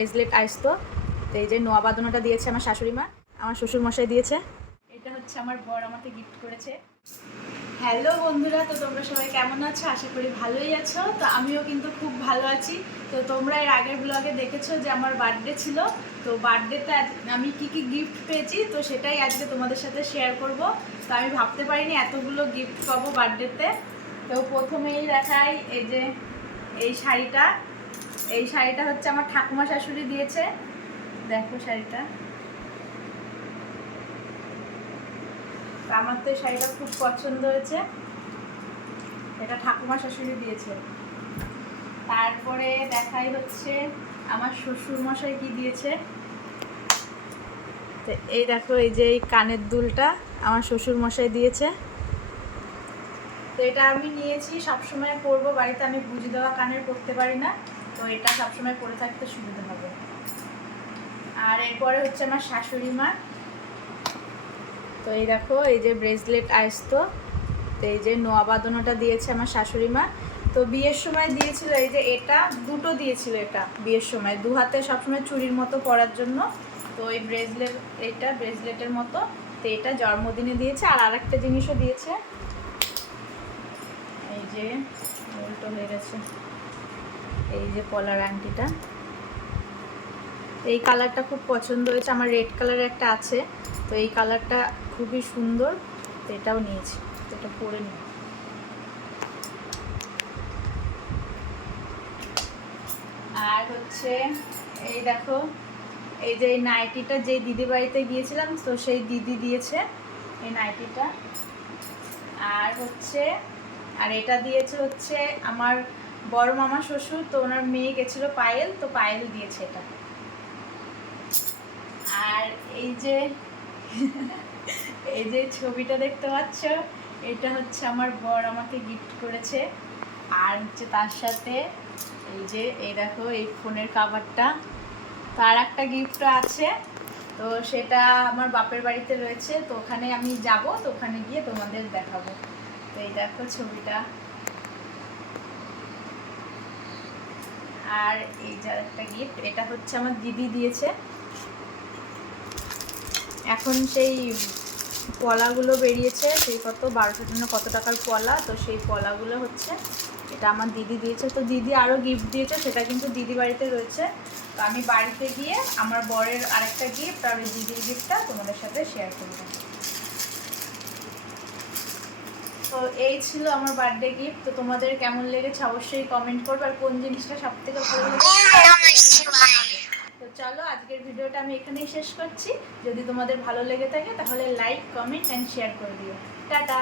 Bracelet আসতো। তো এই যে নোয়া বাঁধানোটা দিয়েছে আমার শাশুড়ি মা, আমার শ্বশুর মশাই দিয়েছে। এটা হচ্ছে আমার বর আমাকে গিফট করেছে। হ্যালো বন্ধুরা, তো তোমরা সবাই কেমন আছো? আশা করি ভালোই আছো। তো আমিও কিন্তু খুব ভালো আছি। তো তোমরা এর আগের ব্লগে দেখেছো যে আমার বার্থডে ছিল। তো বার্থডেতে আমি কি কি গিফট পেয়েছি তো সেটাই আজকে তোমাদের সাথে শেয়ার করব। তো আমি ভাবতে পারিনি এতগুলো গিফট পাবো বার্থডেতে। তো প্রথমেই দেখাই এই যে এই শাড়িটা। এই শাড়িটা হচ্ছে আমার ঠাকুমা শাশুড়ি দিয়েছে। দেখো শাড়িটা, আমার তো এই শাড়িটা খুব পছন্দ হয়েছে। এটা ঠাকুমা শাশুড়ি দিয়েছে। তারপরে দেখাই হচ্ছে আমার শ্বশুর মশাই কি দিয়েছে। তো এই দেখো, এই যে এই কানের দুলটা আমার শ্বশুর মশাই দিয়েছে। তো এটা আমি নিয়েছি, সবসময় পরবো, বাড়িতে আমি গুঁজি দেওয়া কানের পরতে পারি না, তো এটা সবসময় পরে থাকতে সুবিধা হবে। আর এরপরে হচ্ছে আমার শাশুড়ি মা। তো এই দেখো, এই যে ব্রেসলেট আসতো, তো এই যে নোয়া বাঁধানোটা দিয়েছে আমার শাশুড়ি মা। তো বিয়ের সময় দিয়েছিল এই যে এটা, দুটো দিয়েছিল এটা বিয়ের সময়, দু হাতে সবসময় চুড়ির মতো পরার জন্য। তো এই ব্রেসলেট, এইটা ব্রেসলেটের মতো, তো এটা জন্মদিনে দিয়েছে। আর আরেকটা জিনিসও দিয়েছে, এই যে উল্টো হয়ে গেছে, এই যে পলার আংটিটা। এই কালারটা খুব পছন্দ হয়েছে আমার, রেড কালারের একটা আছে, তো এই কালারটা খুবই সুন্দর, তো এটাও নিয়েছি, তো এটা পরে নিই। আর হচ্ছে এই দেখো, এই যে এই নাইটিটা যে দিদি বাড়িতে গিয়েছিলাম তো সেই দিদি দিয়েছে এই নাইটিটা। আর হচ্ছে আর এটা দিয়েছে হচ্ছে আমার বড় মামা শ্বশুর, তো ওনার মেয়ে গেছিলো পায়েল, তো পায়েল দিয়েছে এটা। আর এই যে এই যে ছবিটা দেখতে পাচ্ছ, এটা হচ্ছে আমার বর আমাকে গিফট করেছে। আর হচ্ছে তার সাথে এই যে এই দেখো এই ফোনের কভারটা। তার একটা গিফট আছে, তো সেটা আমার বাপের বাড়িতে রয়েছে, তো ওখানে আমি যাব, তো ওখানে গিয়ে তোমাদের দেখাবো। তো এই দেখো ছবিটা। আর এই যে একটা গিফট, এটা হচ্ছে আমার দিদি দিয়েছে। এখন সেই পলাগুলো বেরিয়েছে, সেই কত 1200 না কত টাকার পলা, তো সেই পলাগুলো হচ্ছে এটা আমার দিদি দিয়েছে। তো দিদি আরও গিফট দিয়েছে, সেটা কিন্তু দিদি বাড়িতে রয়েছে। তো আমি বাড়িতে গিয়ে আমার বরের আরেকটা গিফট আর ওই দিদির গিফটটা তোমাদের সাথে শেয়ার করব। তো এই ছিল আমার বার্থডে গিফট। তো তোমাদের কেমন লেগেছে অবশ্যই কমেন্ট করবে, আর কোন জিনিসটা সব থেকে ভালো লেগেছে। তো চলো, আজকের ভিডিওটা আমি এখানেই শেষ করছি। যদি তোমাদের ভালো লেগে থাকে তাহলে লাইক, কমেন্ট অ্যান্ড শেয়ার করে দিও। টাটা।